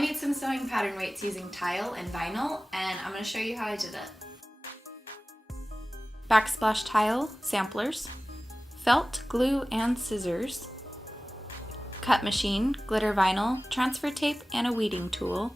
made some sewing pattern weights using tile and vinyl, and I'm going to show you how I did it. Backsplash tile samplers, felt, glue, and scissors, cut machine, glitter vinyl, transfer tape, and a weeding tool.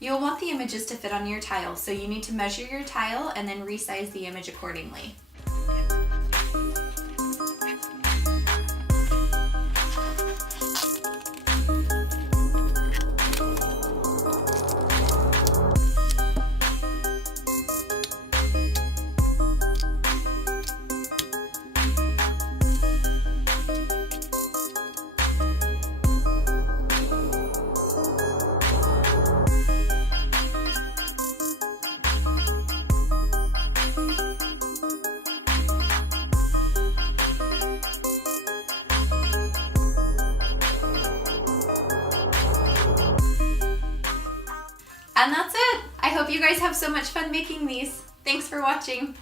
You'll want the images to fit on your tile, so you need to measure your tile and then resize the image accordingly. And that's it! I hope you guys have so much fun making these. Thanks for watching!